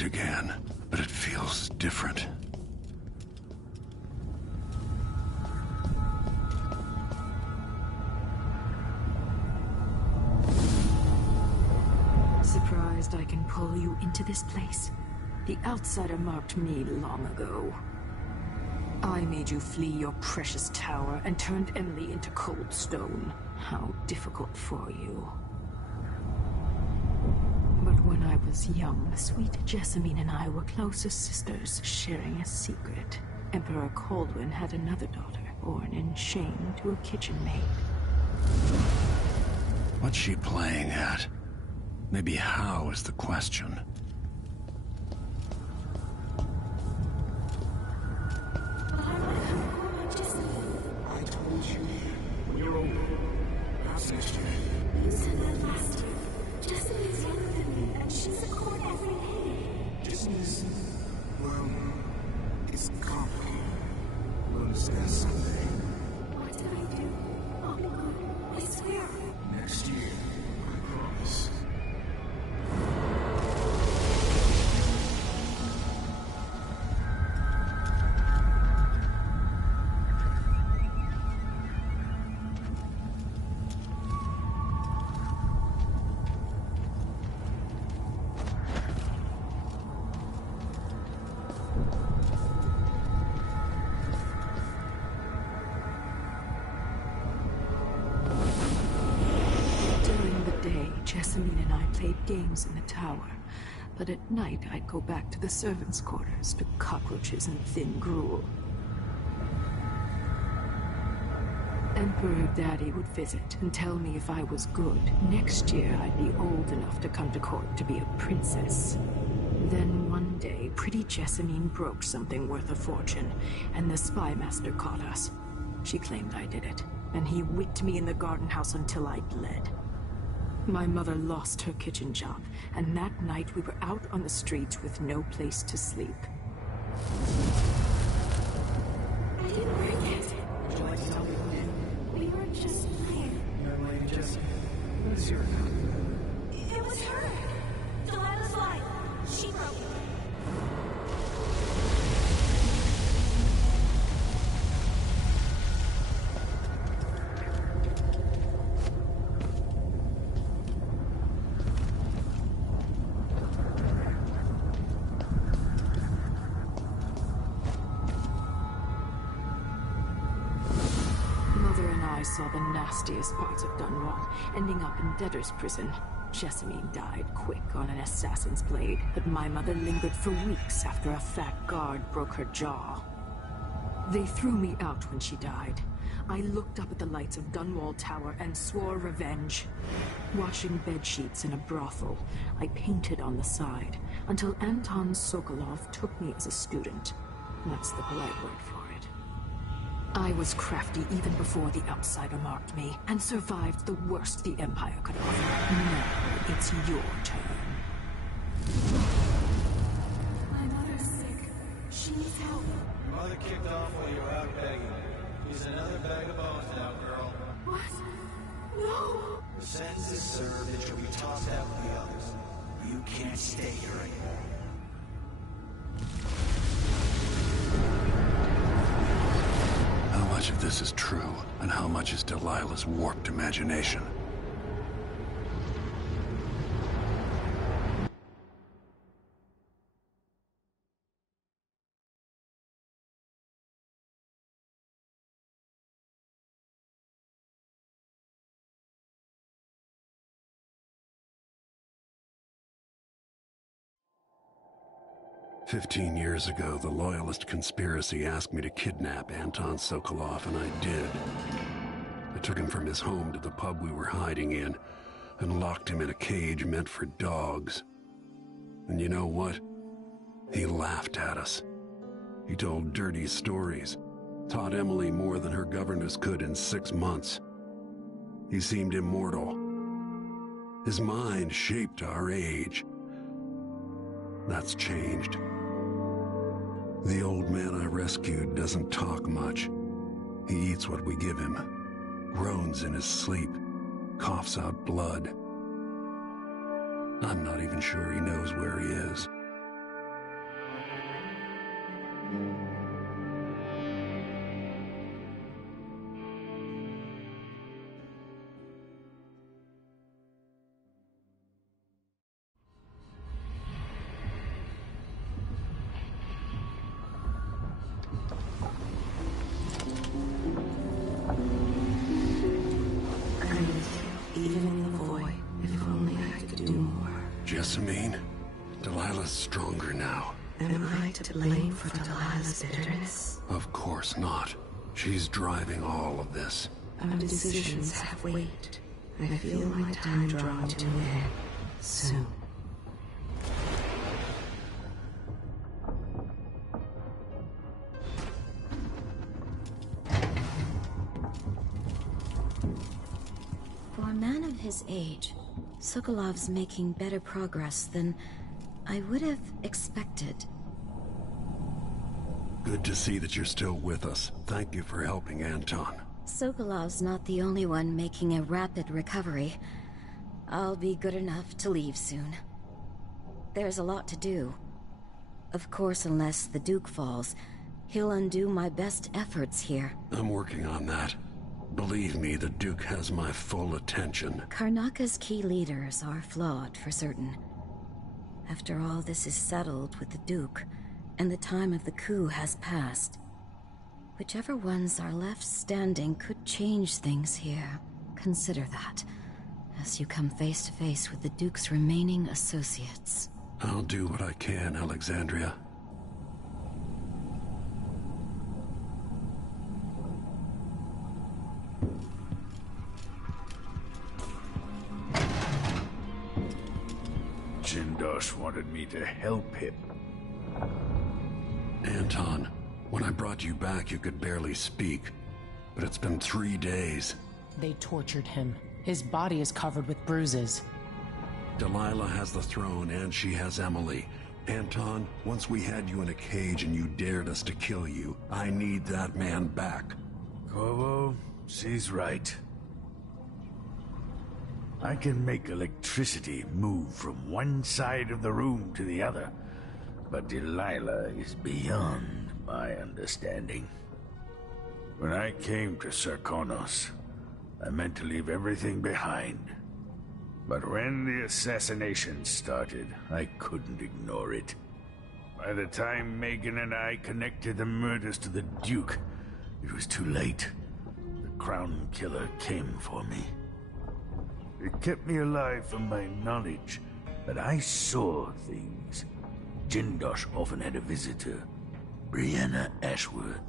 it again, but it feels different. Surprised I can pull you into this place? The outsider marked me long ago. I made you flee your precious tower and turned Emily into cold stone. How difficult for you. But when I was young, sweet Jessamine and I were close as sisters, sharing a secret. Emperor Kaldwin had another daughter, born in shame to a kitchen maid. What's she playing at? Maybe how is the question. I told you, when you're older, perhaps next year. You said that last year. Jessamine is younger than me, and she's at court every day. Business, well, it's complicated. We'll understand someday. What did I do? I'll be good. I swear. Next year, I promise. Jessamine and I played games in the tower, but at night I'd go back to the servants' quarters to cockroaches and thin gruel. Emperor Daddy would visit and tell me if I was good. Next year I'd be old enough to come to court to be a princess. Then one day, pretty Jessamine broke something worth a fortune, and the spy master caught us. She claimed I did it, and he whipped me in the garden house until I bled. My mother lost her kitchen job, and that night we were out on the streets with no place to sleep. I didn't break it. Would you like to tell me who did? We were just playing. Young lady Jessamine, what is your account? It was her. Delilah's lie. She broke it. I saw the nastiest parts of Dunwall, ending up in debtor's prison. Jessamine died quick on an assassin's blade, but my mother lingered for weeks after a fat guard broke her jaw. They threw me out when she died. I looked up at the lights of Dunwall Tower and swore revenge. Washing bedsheets in a brothel, I painted on the side, until Anton Sokolov took me as a student. That's the polite word for it. I was crafty even before the outsider marked me, and survived the worst the Empire could offer. Now, it's your turn. My mother's sick. She needs help. Your mother kicked off while you were out begging. She's another bag of bones now, girl. What? No! The sentence is served and she'll be tossed out with the others. You can't stay here anymore. How much of this is true, and how much is Delilah's warped imagination? "15 years ago, the Loyalist conspiracy asked me to kidnap Anton Sokolov, and I did. I took him from his home to the pub we were hiding in, and locked him in a cage meant for dogs. And you know what? He laughed at us. He told dirty stories, taught Emily more than her governess could in 6 months. He seemed immortal. His mind shaped our age. That's changed. The old man I rescued doesn't talk much. He eats what we give him, groans in his sleep, coughs out blood. I'm not even sure he knows where he is. Delilah's stronger now. Am I to blame for Delilah's bitterness? Of course not. She's driving all of this. Our decisions have weight. I feel my time drawing to an end soon. For a man of his age, Sokolov's making better progress than I would have expected. Good to see that you're still with us. Thank you for helping Anton. Sokolov's not the only one making a rapid recovery. I'll be good enough to leave soon. There's a lot to do. Of course, unless the Duke falls, he'll undo my best efforts here. I'm working on that. Believe me, the Duke has my full attention. Karnaka's key leaders are flawed, for certain. After all this is settled with the Duke, and the time of the coup has passed, whichever ones are left standing could change things here. Consider that, as you come face to face with the Duke's remaining associates. I'll do what I can, Alexandria. Jindosh wanted me to help him. Anton, when I brought you back, you could barely speak. But it's been 3 days. They tortured him. His body is covered with bruises. Delilah has the throne, and she has Emily. Anton, once we had you in a cage and you dared us to kill you, I need that man back. Corvo, she's right. I can make electricity move from one side of the room to the other, but Delilah is beyond my understanding. When I came to Sarkonos, I meant to leave everything behind. But when the assassination started, I couldn't ignore it. By the time Megan and I connected the murders to the Duke, it was too late. The Crown Killer came for me. It kept me alive from my knowledge, but I saw things. Jindosh often had a visitor, Brianna Ashworth.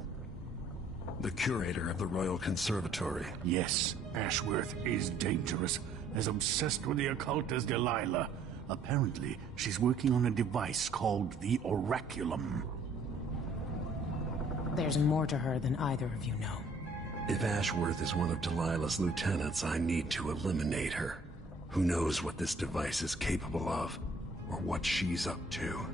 The curator of the Royal Conservatory. Yes, Ashworth is dangerous, as obsessed with the occult as Delilah. Apparently, she's working on a device called the Oraculum. There's more to her than either of you know. If Ashworth is one of Delilah's lieutenants, I need to eliminate her. Who knows what this device is capable of, or what she's up to.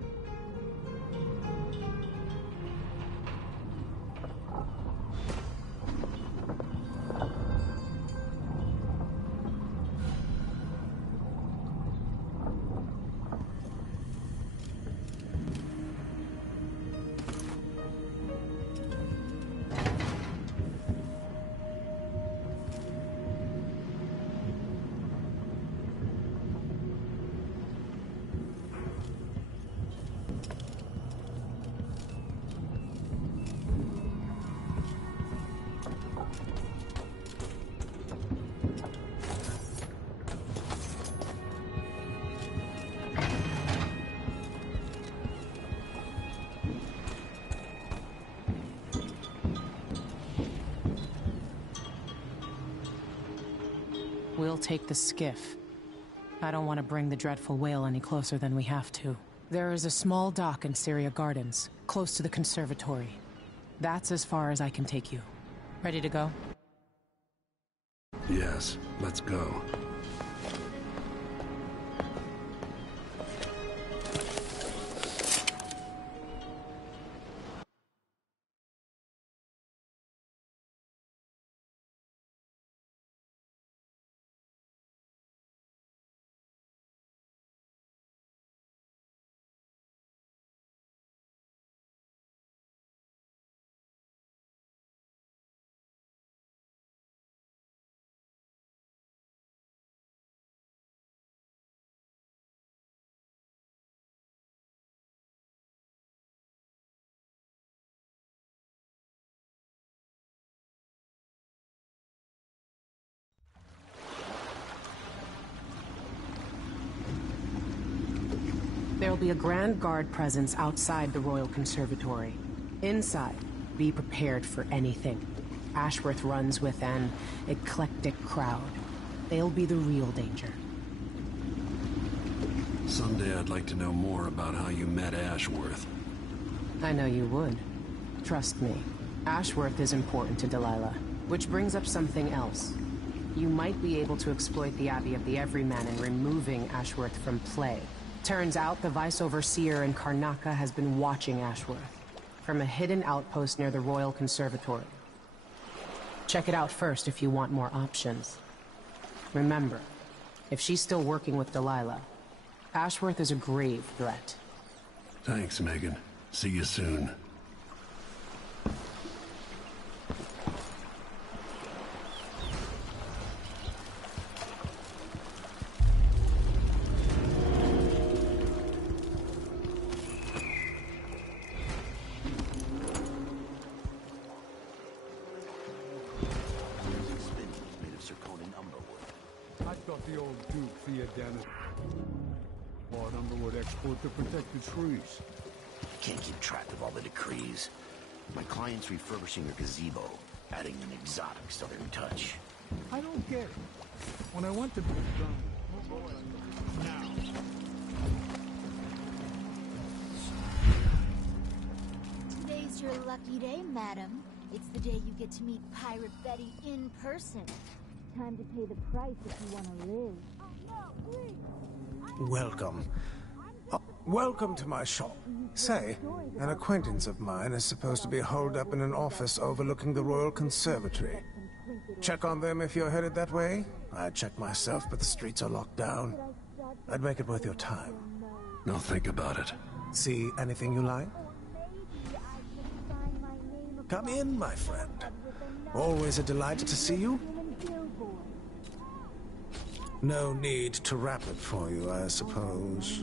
We'll take the skiff. I don't want to bring the dreadful whale any closer than we have to. There is a small dock in Syria Gardens, close to the Conservatory. That's as far as I can take you. Ready to go? Yes, let's go. be a Grand Guard presence outside the Royal Conservatory. Inside, be prepared for anything. Ashworth runs with an eclectic crowd. They'll be the real danger. Someday I'd like to know more about how you met Ashworth. I know you would. Trust me. Ashworth is important to Delilah, which brings up something else. You might be able to exploit the Abbey of the Everyman in removing Ashworth from play. Turns out the Vice Overseer in Karnaca has been watching Ashworth from a hidden outpost near the Royal Conservatory. Check it out first if you want more options. Remember, if she's still working with Delilah, Ashworth is a grave threat. Thanks, Megan. See you soon. The old Duke Theodanis bought Underwood export to protect the trees. Can't keep track of all the decrees. My client's refurbishing a gazebo, adding an exotic southern touch. I don't get it. When I went to now. Today's your lucky day, madam. It's the day you get to meet Pirate Betty in person. Time to pay the price if you want to live. Oh, no, please. Welcome. Welcome to my shop. Say, an acquaintance of mine is supposed to be holed up in an office overlooking the Royal Conservatory. Check on them if you're headed that way. I'd check myself, but the streets are locked down. I'd make it worth your time. I'll think about it. See anything you like? Come in, my friend. Always a delight to see you. No need to wrap it for you, I suppose.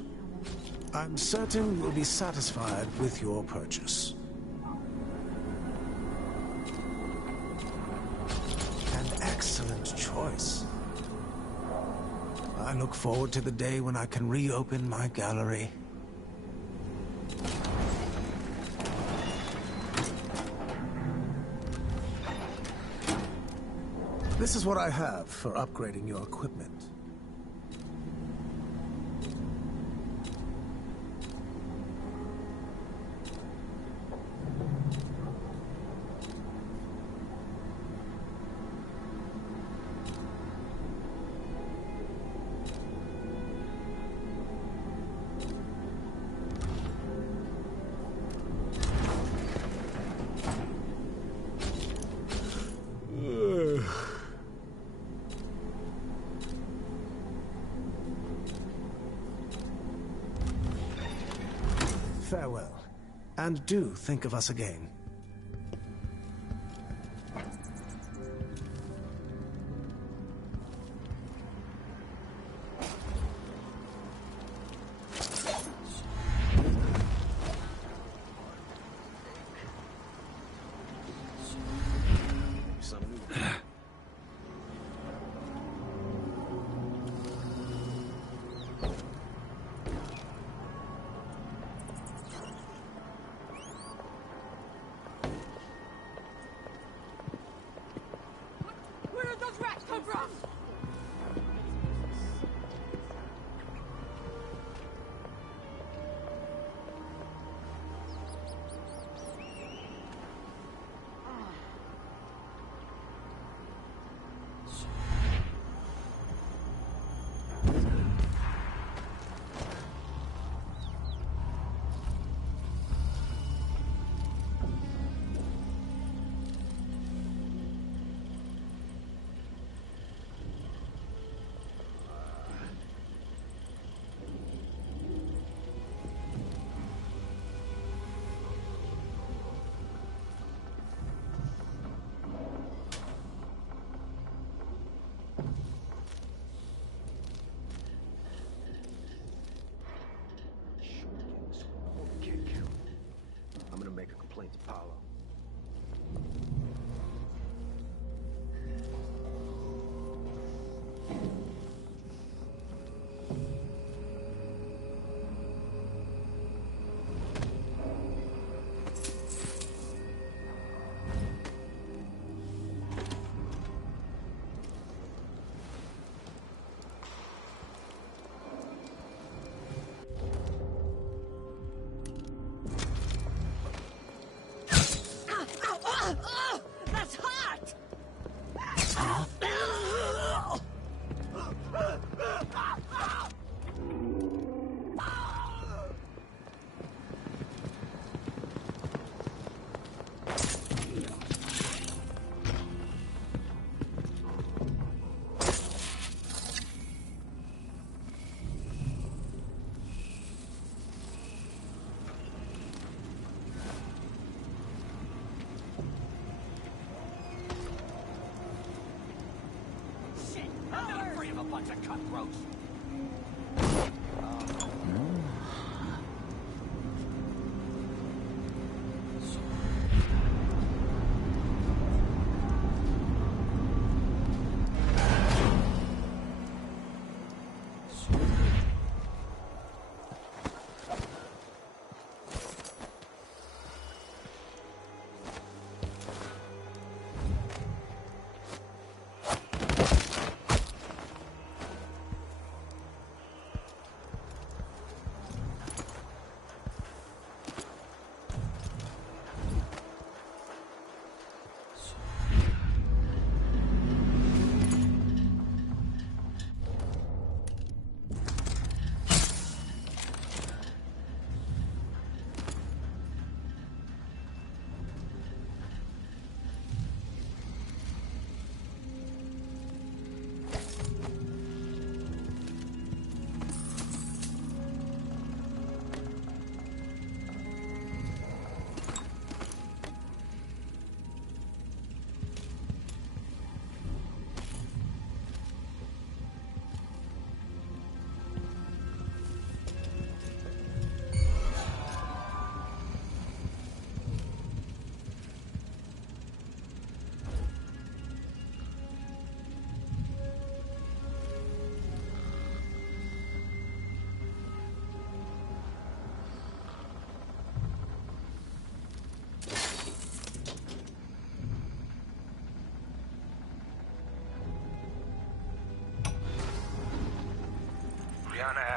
I'm certain you'll be satisfied with your purchase. An excellent choice. I look forward to the day when I can reopen my gallery. This is what I have for upgrading your equipment. Farewell, and do think of us again.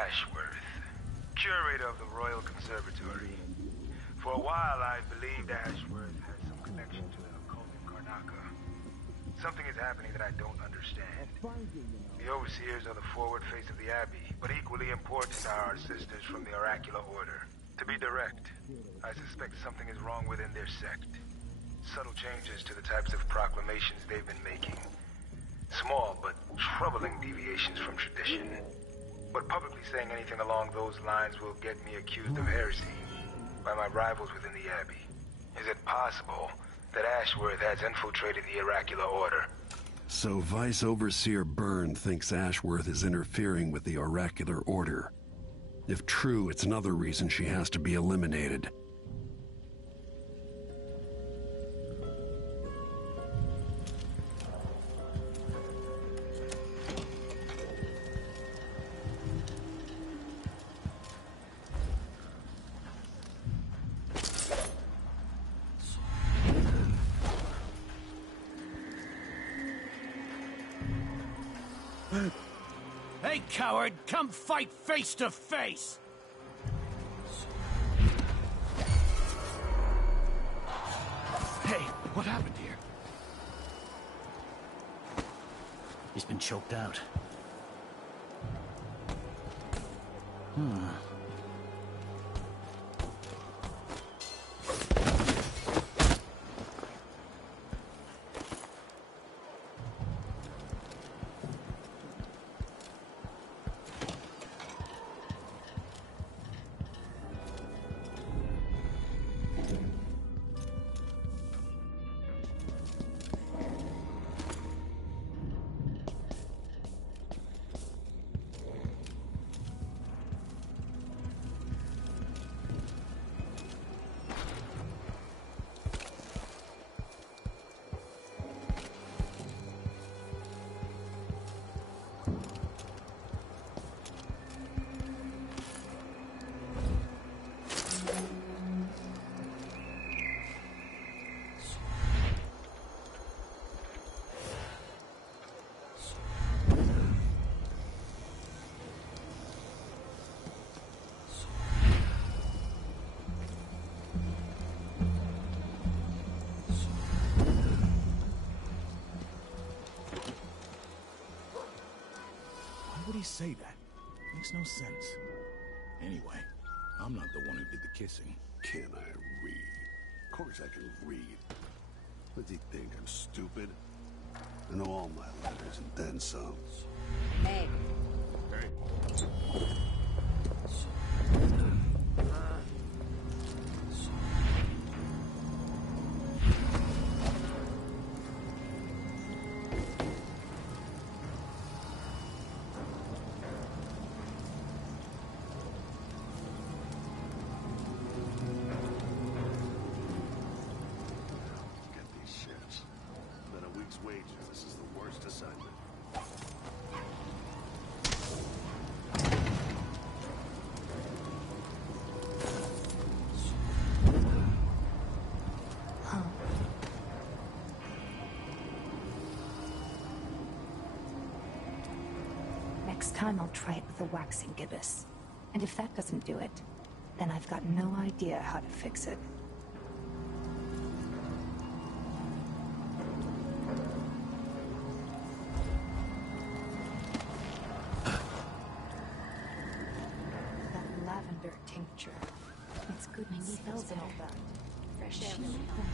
Ashworth, curator of the Royal Conservatory. For a while, I believed Ashworth had some connection to the occult in Karnaca. Something is happening that I don't understand. The overseers are the forward face of the Abbey, but equally important are our sisters from the Oracular Order. To be direct, I suspect something is wrong within their sect. Subtle changes to the types of proclamations they've been making. Small, but troubling deviations from tradition. But publicly saying anything along those lines will get me accused of heresy by my rivals within the Abbey. Is it possible that Ashworth has infiltrated the Oracular Order? So Vice Overseer Byrne thinks Ashworth is interfering with the Oracular Order. If true, it's another reason she has to be eliminated. Hey, coward! Come fight face to face! Hey, what happened here? He's been choked out. would he say that? Makes no sense. Anyway, I'm not the one who did the kissing. Can I read? Of course I can read. What does he think, I'm stupid? I know all my letters and then some. Hey. Hey. Get these shifts. Bet a week's wages, this is the worst assignment. Next time I'll try it with the waxing gibbous. And if that doesn't do it, then I've got no idea how to fix it. That lavender tincture. It's good and smells and all that. Fresh air really helps.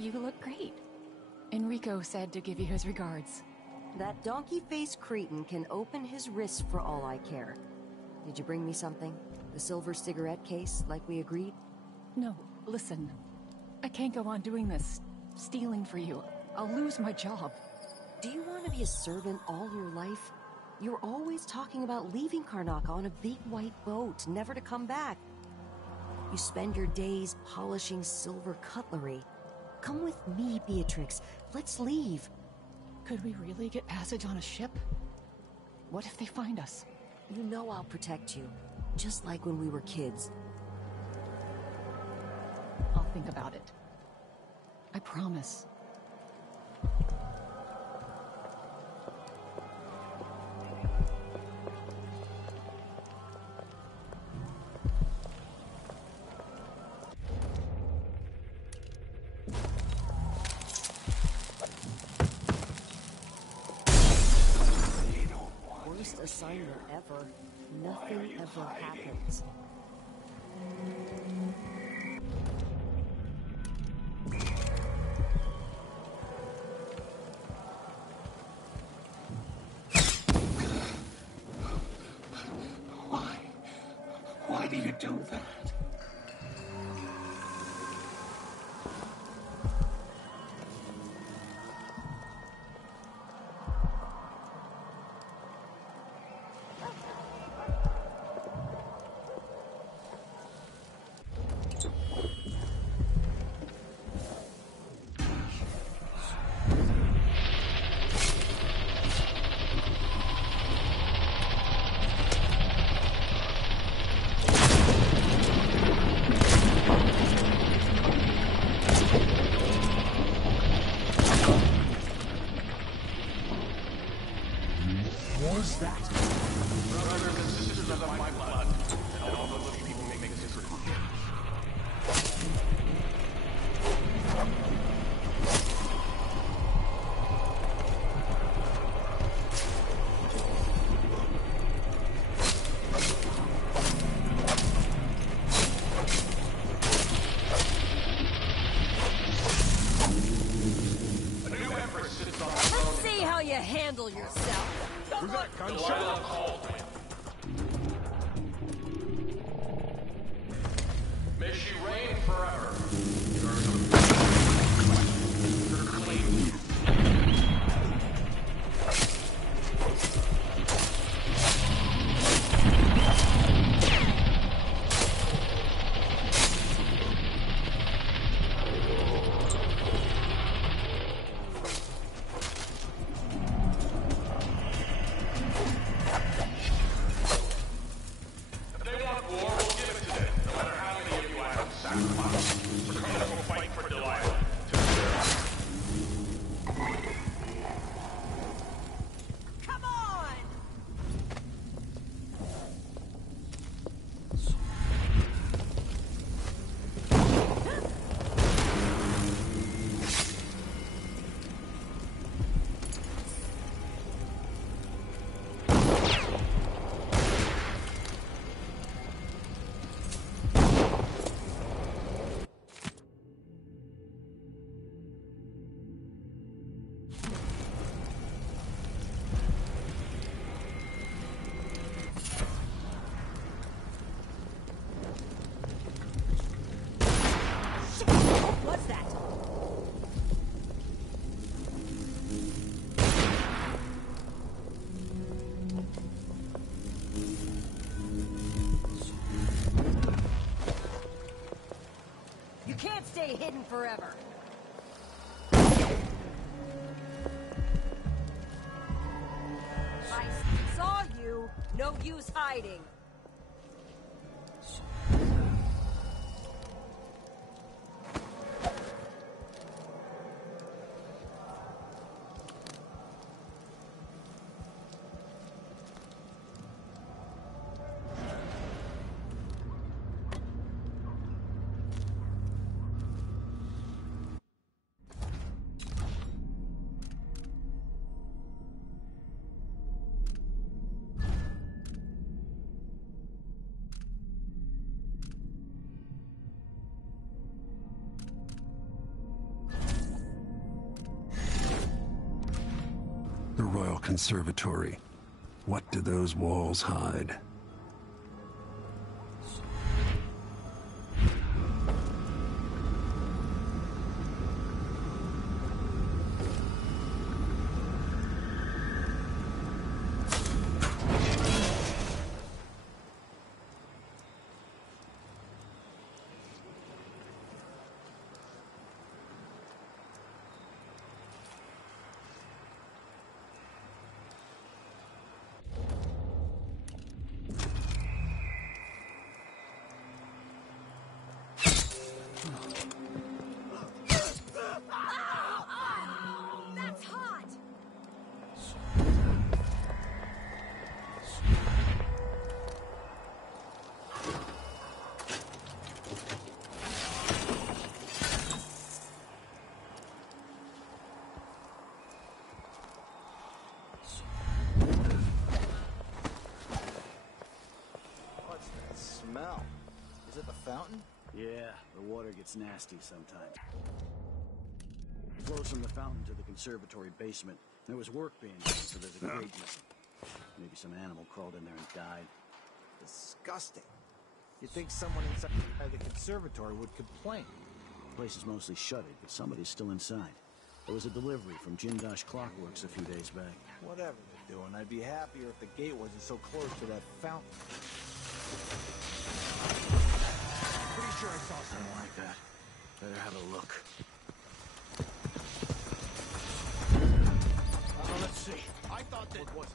You look great. Enrico said to give you his regards. That donkey-faced cretin can open his wrists for all I care. Did you bring me something? The silver cigarette case, like we agreed? No, listen. I can't go on doing this. Stealing for you. I'll lose my job. Do you want to be a servant all your life? You're always talking about leaving Karnaca on a big white boat, never to come back. You spend your days polishing silver cutlery. Come with me, Beatrix. Let's leave. Could we really get passage on a ship? What if they find us? You know I'll protect you, just like when we were kids. I'll think about it. I promise. Worst assignment ever. Nothing ever happens. Why do you do that? Handle yourself. Who's that, Conservatory? May she reign forever. We're coming to fight for Delilah. You can't stay hidden forever. I saw you. No use hiding. The Royal Conservatory. What do those walls hide? That's hot! What's that smell? Is it the fountain? Yeah, the water gets nasty sometimes. It flows from the fountain to the conservatory basement. There was work being done, so there's a grate missing. Maybe some animal crawled in there and died. Disgusting. You'd think someone inside the conservatory would complain. The place is mostly shuttered, but somebody's still inside. There was a delivery from Jindosh Clockworks a few days back. Whatever they're doing, I'd be happier if the gate wasn't so close to that fountain. Pretty sure I saw something like that. Better have a look. Let's see. I thought that was...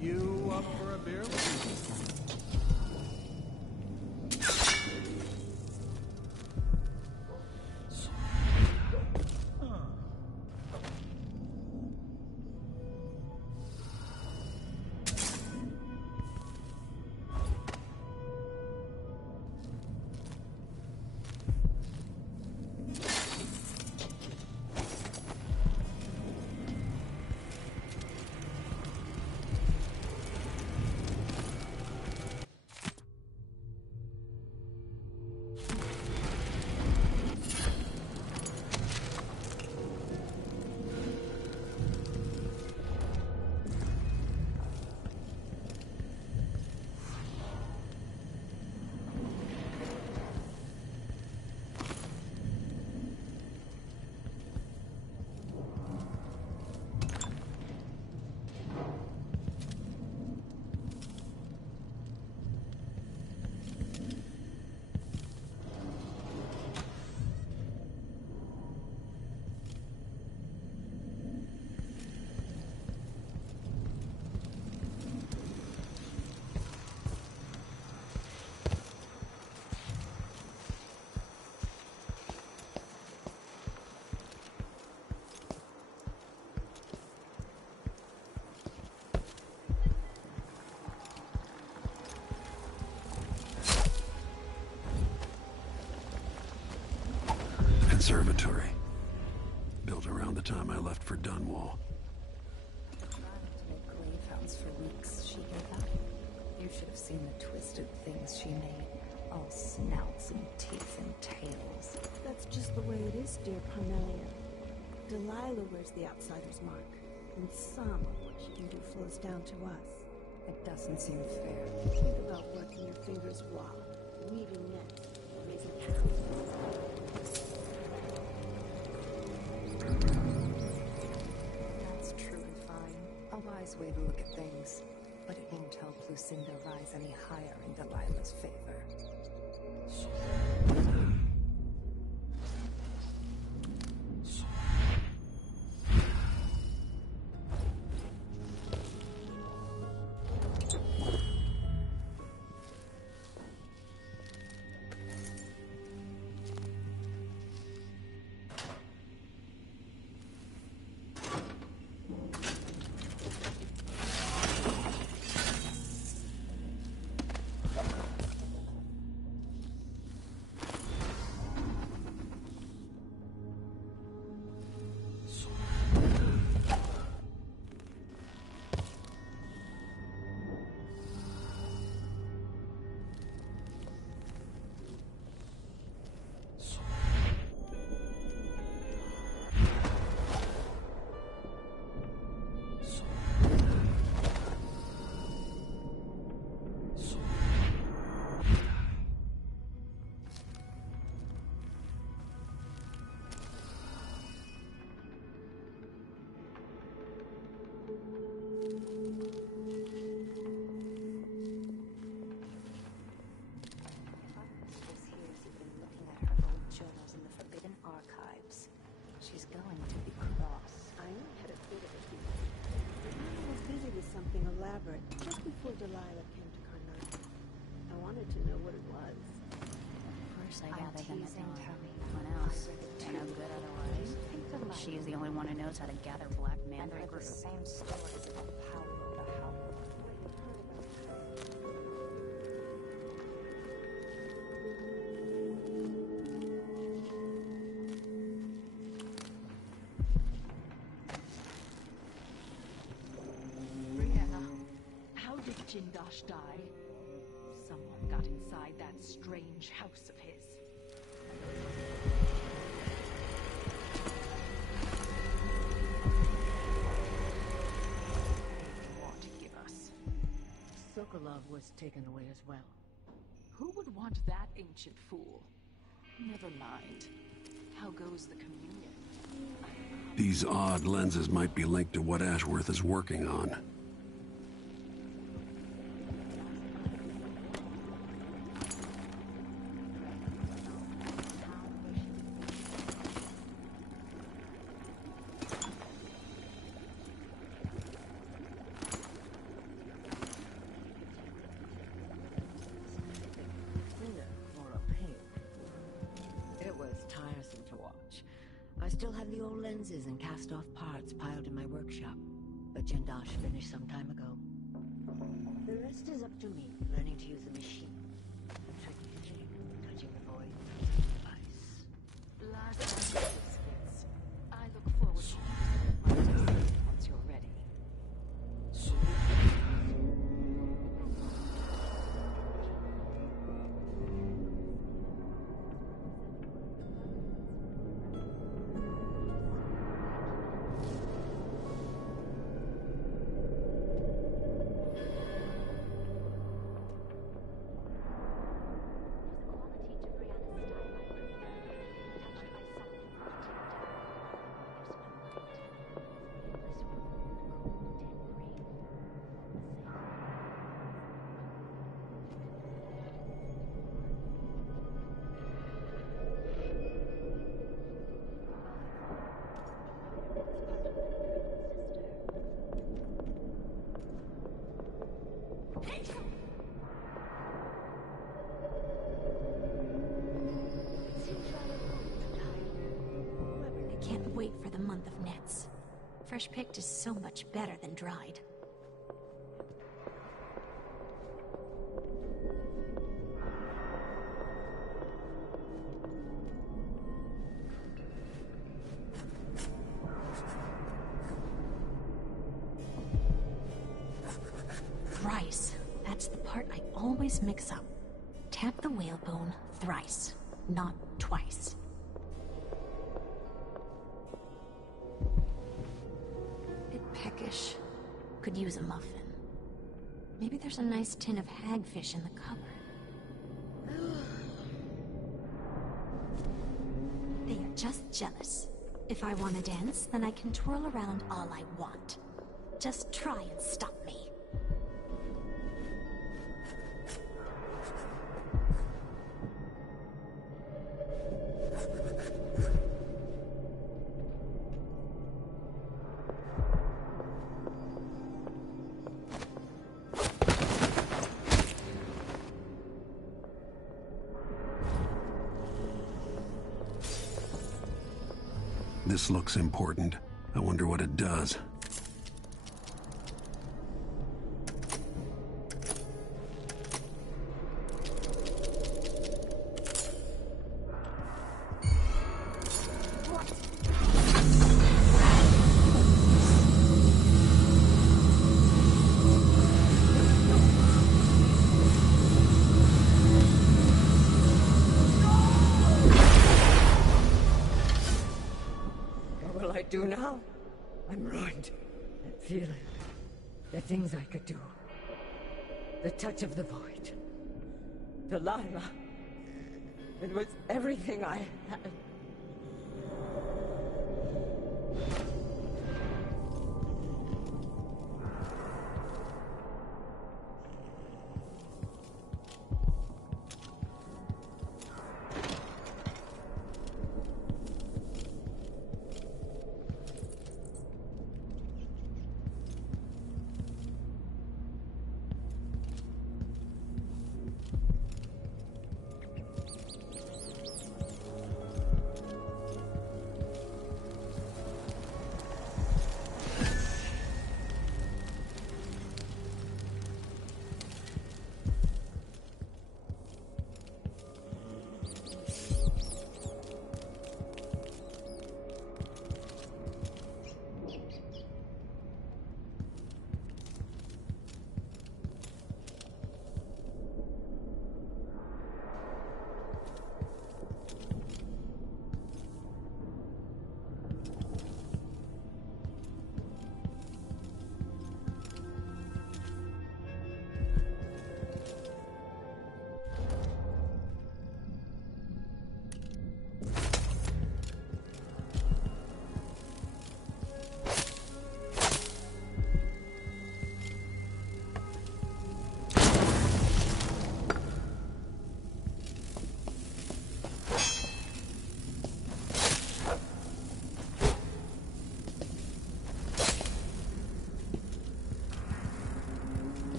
You up for a beer? Conservatory. Built around the time I left for Dunwall. Trying to make greyhounds for weeks, she gave up. You should have seen the twisted things she made. All snouts and teeth and tails. That's just the way it is, dear Carmelia. Delilah wears the outsider's mark, and some of what she can do flows down to us. It doesn't seem fair. Think about working your fingers raw, weaving nets, raising cows. That's true and fine. A wise way to look at things. But it won't help Lucinda rise any higher in Delilah's favor. Just before Delilah came to Karnak, I wanted to know what it was. First, I gathered them at dawn. What else? They're no good otherwise. She's the only one who knows how to gather black mandrake. The same stories about power over how. Jindosh die. Someone got inside that strange house of his. More to give us. Sokolov was taken away as well. Who would want that ancient fool? Never mind. How goes the communion? These odd lenses might be linked to what Ashworth is working on. I still have the old lenses and cast-off parts piled in my workshop, but Jindosh finished some time ago. The rest is up to me, learning to use the machine. Touching the void. Ice. Last biscuits. I look forward to it once you're ready. Wait for the month of nets. Fresh picked is so much better than dried. Thrice. That's the part I always mix up. Tap the whalebone thrice, not twice. Bit peckish. Could use a muffin. Maybe there's a nice tin of hagfish in the cupboard. They are just jealous. If I want to dance, then I can twirl around all I want. Just try and stop me. This looks important. I wonder what it does. What will I do now? I'm ruined. That feeling. The things I could do. The touch of the void. Delilah. It was everything I had.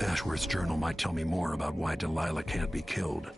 Ashworth's journal might tell me more about why Delilah can't be killed.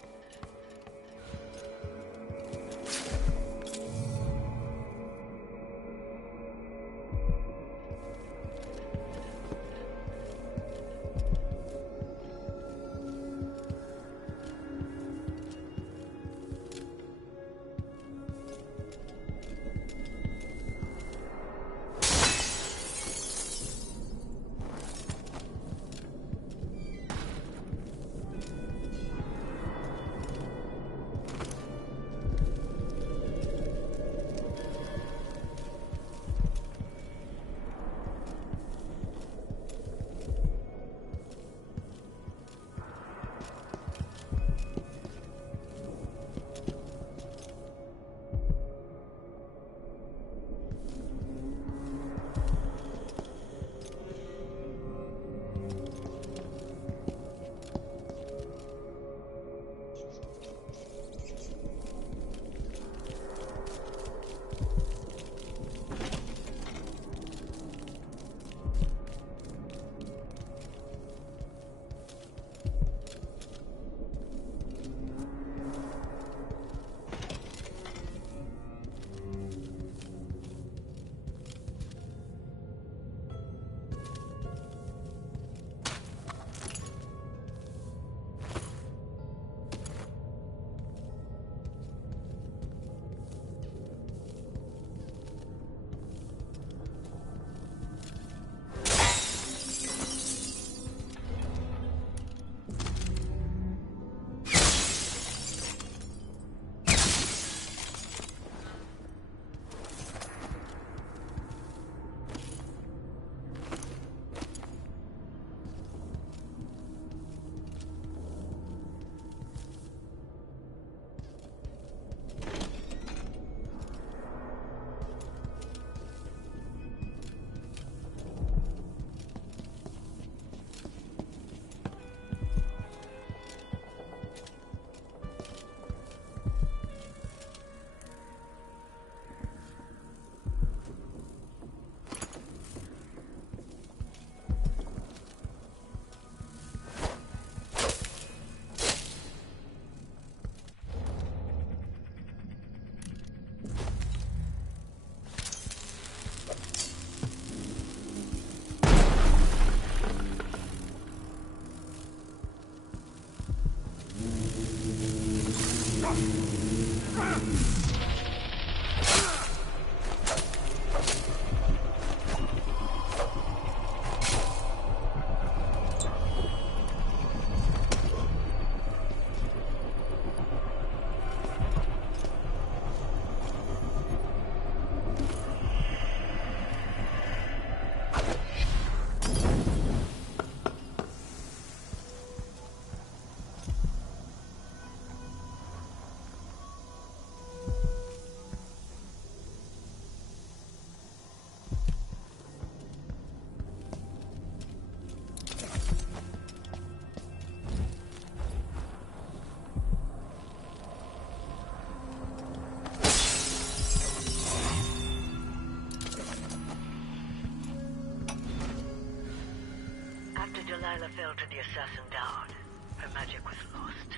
After Delilah fell to the assassin Dowd, her magic was lost,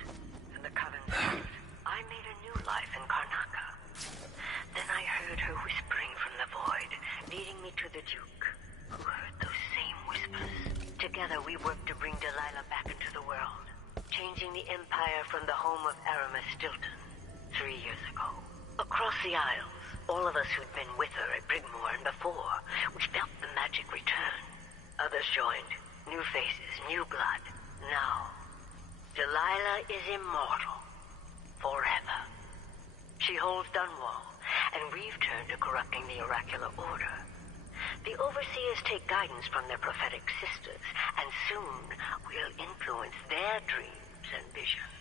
and the Coven died. I made a new life in Karnaca. Then I heard her whispering from the void, leading me to the Duke, who heard those same whispers. Together we worked to bring Delilah back into the world, changing the Empire from the home of Aramis Stilton 3 years ago. Across the Isles, all of us who'd been with her at Brigmore and before, we felt the magic return. Others joined. New faces, new blood. Now, Delilah is immortal. Forever. She holds Dunwall, and we've turned to corrupting the oracular order. The Overseers take guidance from their prophetic sisters, and soon we'll influence their dreams and visions.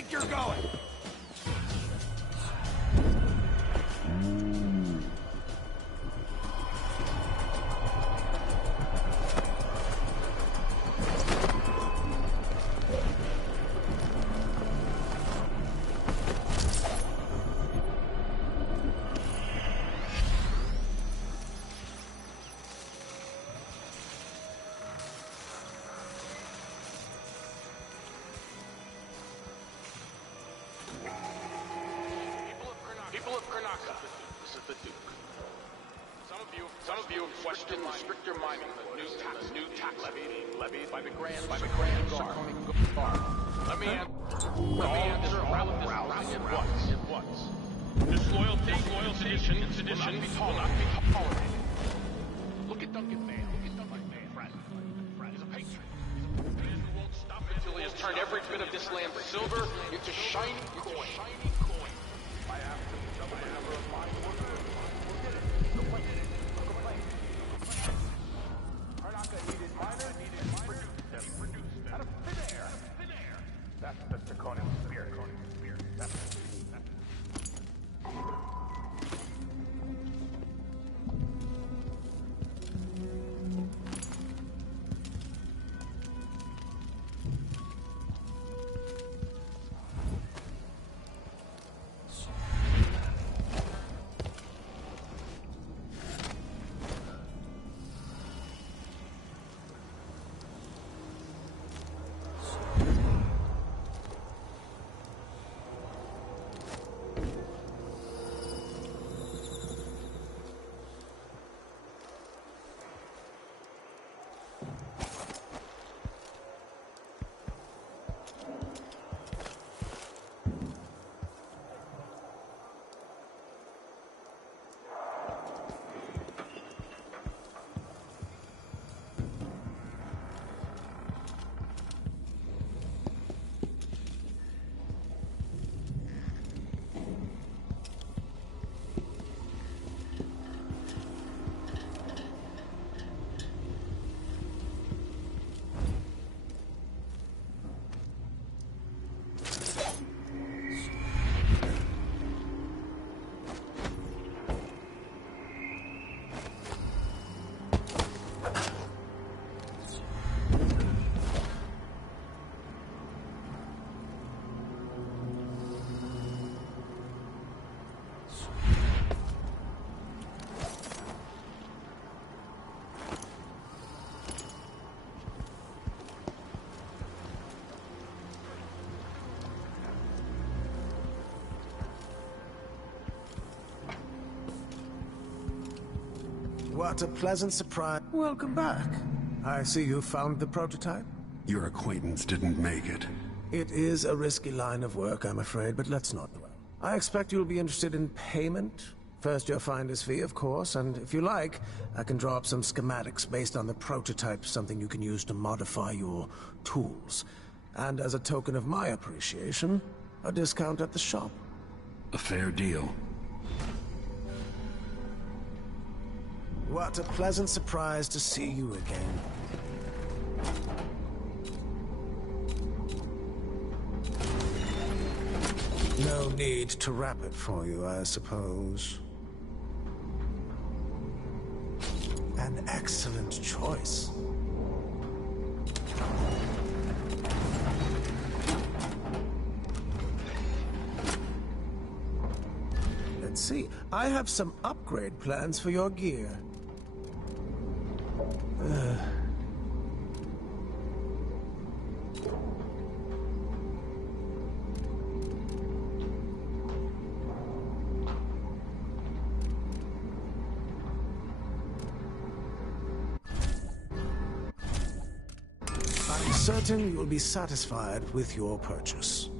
think you're going? People of Karnaka, this is the Duke. Some of you have questioned the stricter mining, the new tax levy levied by the Grand Guard. Let me answer all of this at once. Disloyalty, sedition will not be tolerated. Look at Duncan Vale. Friend. He's a patriot. He's a man who won't stop until he has turned every bit of this land's silver into shiny coin. I have to double the number of mine workers. Karnaka needed miners, produced them. Out of thin air. That's the Draconian spear. What a pleasant surprise. Welcome back. I see you found the prototype. Your acquaintance didn't make it. It is a risky line of work, I'm afraid, but let's not dwell. I expect you'll be interested in payment. First your finder's fee, of course, and if you like, I can draw up some schematics based on the prototype, something you can use to modify your tools. And as a token of my appreciation, a discount at the shop. A fair deal. What a pleasant surprise to see you again. No need to wrap it for you, I suppose. An excellent choice. Let's see. I have some upgrade plans for your gear. I'm certain you'll be satisfied with your purchase.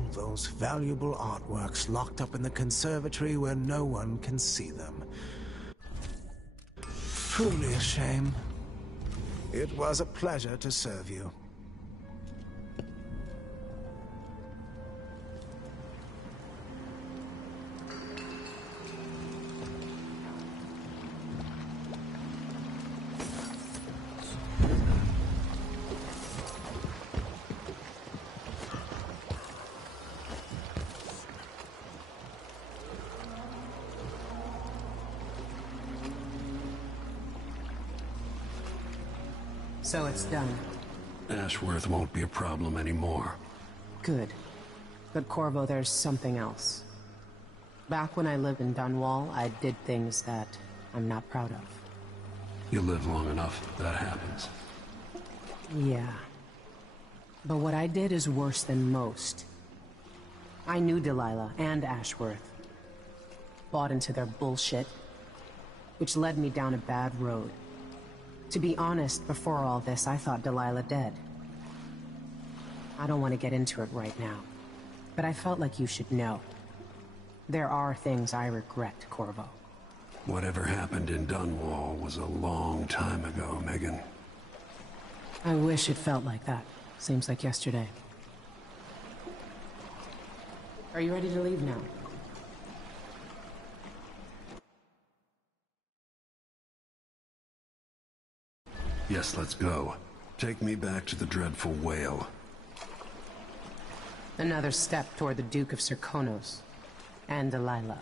all those valuable artworks locked up in the conservatory where no one can see them. Truly a shame. It was a pleasure to serve you. So it's done. Ashworth won't be a problem anymore. Good. But Corvo, there's something else. Back when I lived in Dunwall, I did things that I'm not proud of. You live long enough, that happens. Yeah. But what I did is worse than most. I knew Delilah and Ashworth. Bought into their bullshit, which led me down a bad road. To be honest, before all this, I thought Delilah dead. I don't want to get into it right now, but I felt like you should know. There are things I regret, Corvo. Whatever happened in Dunwall was a long time ago, Megan. I wish it felt like that. Seems like yesterday. Are you ready to leave now? Yes, let's go. Take me back to the dreadful whale. Another step toward the Duke of Serkonos and Delilah.